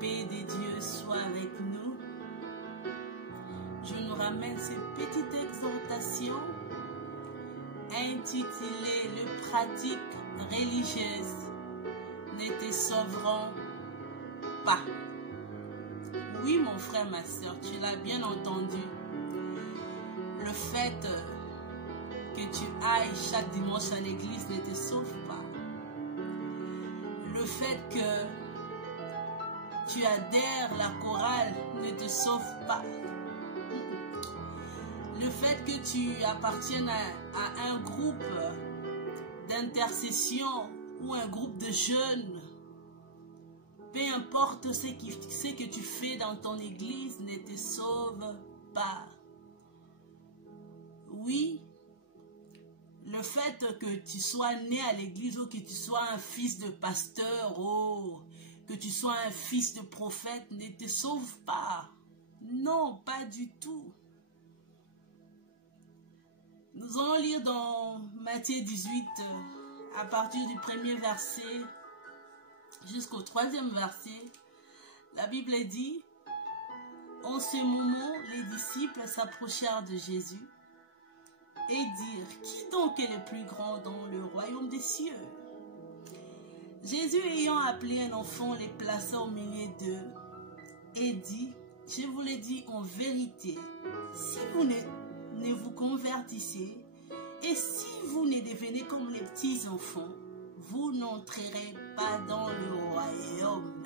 paix de Dieu soit avec nous. Je nous ramène cette petite exhortation intitulée « Les pratiques religieuses ne te sauveront pas ». Oui, mon frère, ma soeur, tu l'as bien entendu. Le fait que tu ailles chaque dimanche à l'église ne te sauve pas. Le fait que tu adhères à la chorale ne te sauve pas. Le fait que tu appartiennes à un groupe d'intercession ou un groupe de jeunes, peu importe ce que tu fais dans ton église, ne te sauve pas. Oui, le fait que tu sois né à l'église ou que tu sois un fils de pasteur ou que tu sois un fils de prophète ne te sauve pas. Non, pas du tout. Nous allons lire dans Matthieu 18, à partir du premier verset jusqu'au 3e verset. La Bible dit: en ce moment, les disciples s'approchèrent de Jésus et dirent: qui donc est le plus grand dans le royaume des cieux? Jésus, ayant appelé un enfant, les plaça au milieu d'eux et dit: je vous le dis en vérité, si vous ne vous convertissez et si vous ne devenez comme les petits enfants, vous n'entrerez pas dans le royaume.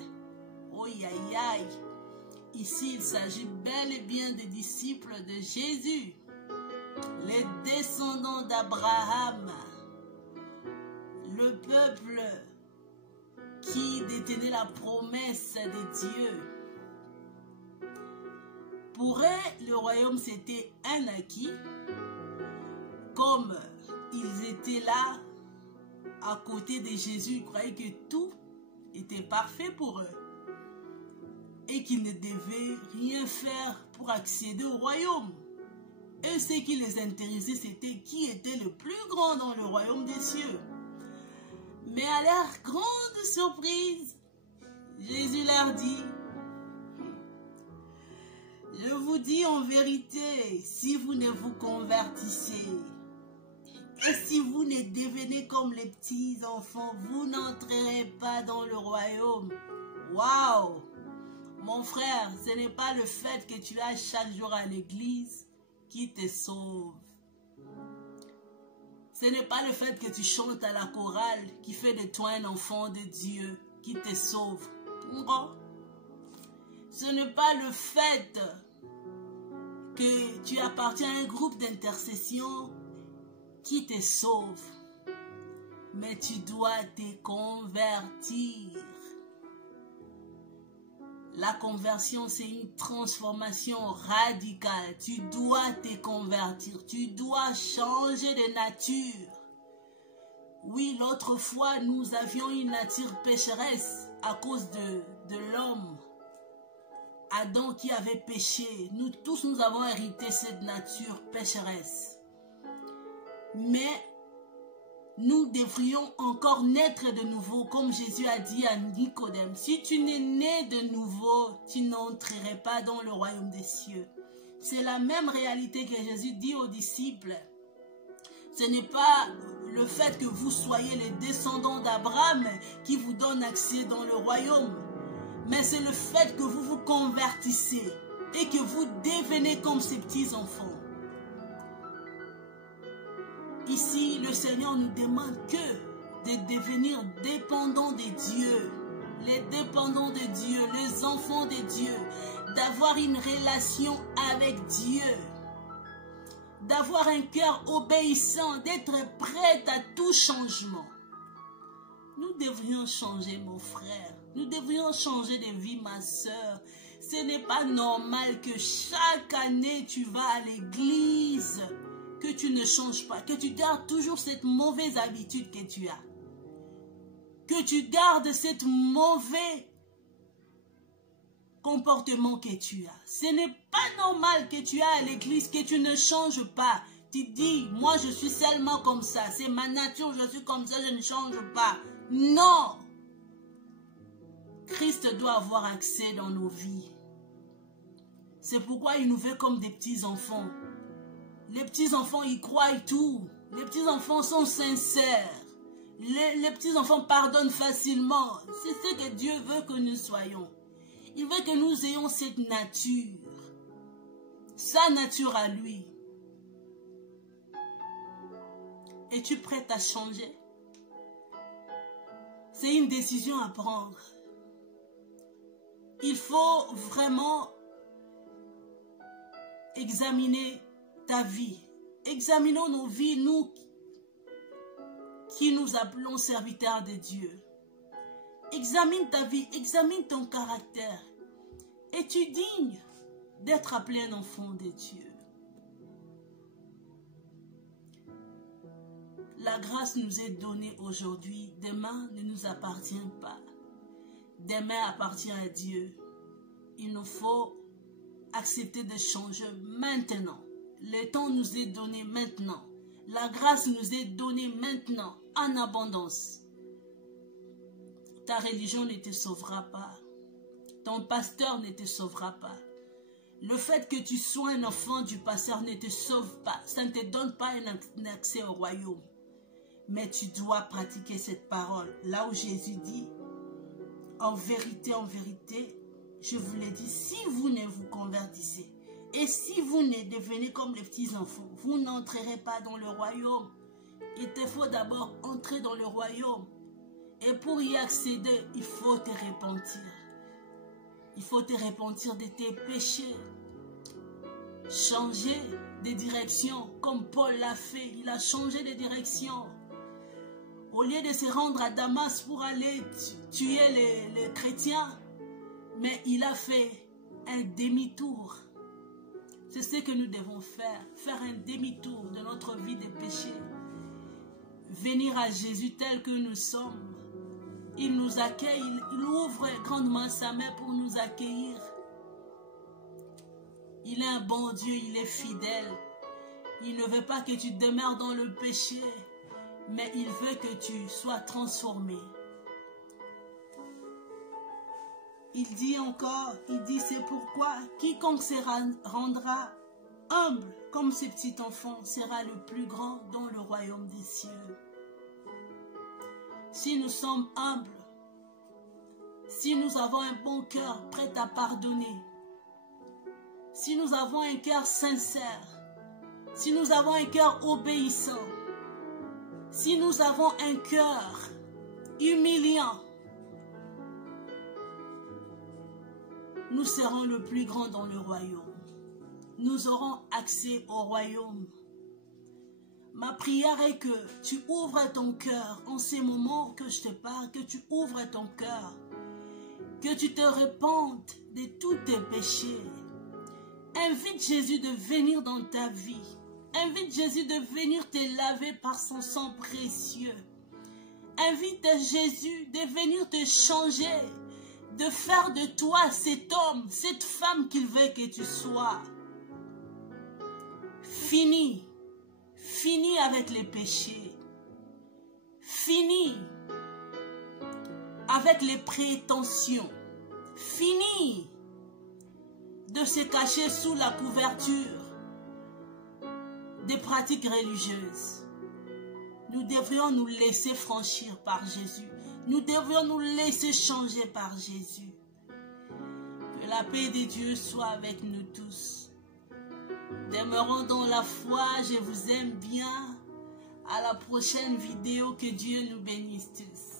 Oh aïe aïe. Ici, il s'agit bel et bien des disciples de Jésus, les descendants d'Abraham, le peuple qui détenait la promesse de Dieu. Pour eux, le royaume c'était un acquis, comme ils étaient là à côté de Jésus, ils croyaient que tout était parfait pour eux et qu'ils ne devaient rien faire pour accéder au royaume. Et ce qui les intéressait, c'était qui était le plus grand dans le royaume des cieux. Mais à leur grande surprise, Jésus leur dit: je vous dis en vérité, si vous ne vous convertissez et si vous ne devenez comme les petits enfants, vous n'entrerez pas dans le royaume. Waouh! Mon frère, ce n'est pas le fait que tu ailles chaque jour à l'église qui te sauve. Ce n'est pas le fait que tu chantes à la chorale qui fait de toi un enfant de Dieu qui te sauve. Non. Ce n'est pas le fait que tu appartiens à un groupe d'intercession qui te sauve. Mais tu dois te convertir. La conversion, c'est une transformation radicale. Tu dois te convertir. Tu dois changer de nature. Oui, l'autre fois, nous avions une nature pécheresse à cause de l'homme. Adam qui avait péché. Nous tous, nous avons hérité cette nature pécheresse. Mais nous devrions encore naître de nouveau, comme Jésus a dit à Nicodème. Si tu n'es né de nouveau, tu n'entrerais pas dans le royaume des cieux. C'est la même réalité que Jésus dit aux disciples. Ce n'est pas le fait que vous soyez les descendants d'Abraham qui vous donne accès dans le royaume. Mais c'est le fait que vous vous convertissez et que vous devenez comme ces petits enfants. Ici, le Seigneur nous demande que de devenir dépendants de Dieu. Les dépendants de Dieu, les enfants de Dieu. D'avoir une relation avec Dieu. D'avoir un cœur obéissant, d'être prêt à tout changement. Nous devrions changer, mon frère. Nous devrions changer de vie, ma soeur. Ce n'est pas normal que chaque année tu vas à l'église, que tu ne changes pas, que tu gardes toujours cette mauvaise habitude que tu as. Que tu gardes cette mauvais comportement que tu as. Ce n'est pas normal que tu ailles à l'église, que tu ne changes pas. Tu dis, moi je suis seulement comme ça, c'est ma nature, je suis comme ça, je ne change pas. Non! Christ doit avoir accès dans nos vies. C'est pourquoi il nous veut comme des petits-enfants. Les petits-enfants, ils croient tout. Les petits-enfants sont sincères. Les petits-enfants pardonnent facilement. C'est ce que Dieu veut que nous soyons. Il veut que nous ayons cette nature. Sa nature à lui. Es-tu prête à changer? C'est une décision à prendre. Il faut vraiment examiner ta vie. Examinons nos vies, nous qui nous appelons serviteurs de Dieu. Examine ta vie, examine ton caractère. Es-tu digne d'être appelé un enfant de Dieu? La grâce nous est donnée aujourd'hui. Demain ne nous appartient pas. Demain appartient à Dieu. Il nous faut accepter de changer maintenant. Le temps nous est donné maintenant. La grâce nous est donnée maintenant, en abondance. Ta religion ne te sauvera pas. Ton pasteur ne te sauvera pas. Le fait que tu sois un enfant du pasteur ne te sauve pas. Ça ne te donne pas un accès au royaume. Mais tu dois pratiquer cette parole. Là où Jésus dit, en vérité, je vous l'ai dit, si vous ne vous convertissez, et si vous ne devenez comme les petits enfants, vous n'entrerez pas dans le royaume. Il te faut d'abord entrer dans le royaume. Et pour y accéder, il faut te repentir. Il faut te repentir de tes péchés. Changer de direction, comme Paul l'a fait. Il a changé de direction. Au lieu de se rendre à Damas pour aller tuer les chrétiens, mais il a fait un demi-tour. C'est ce que nous devons faire. Faire un demi-tour de notre vie de péché. Venir à Jésus tel que nous sommes. Il nous accueille, il ouvre grandement sa main pour nous accueillir. Il est un bon Dieu, il est fidèle. Il ne veut pas que tu demeures dans le péché, mais il veut que tu sois transformé. Il dit encore, il dit c'est pourquoi quiconque se rendra humble comme ce petit enfant sera le plus grand dans le royaume des cieux. Si nous sommes humbles, si nous avons un bon cœur prêt à pardonner, si nous avons un cœur sincère, si nous avons un cœur obéissant, si nous avons un cœur humiliant, nous serons le plus grand dans le royaume. Nous aurons accès au royaume. Ma prière est que tu ouvres ton cœur en ces moments que je te parle, que tu ouvres ton cœur, que tu te répandes de tous tes péchés. Invite Jésus de venir dans ta vie. Invite Jésus de venir te laver par son sang précieux. Invite Jésus de venir te changer, de faire de toi cet homme, cette femme qu'il veut que tu sois. Fini avec les péchés. Fini avec les prétentions. Fini de se cacher sous la couverture des pratiques religieuses. Nous devrions nous laisser franchir par Jésus. Nous devrions nous laisser changer par Jésus. Que la paix de Dieu soit avec nous tous. Demeurons dans la foi, je vous aime bien. À la prochaine vidéo, que Dieu nous bénisse tous.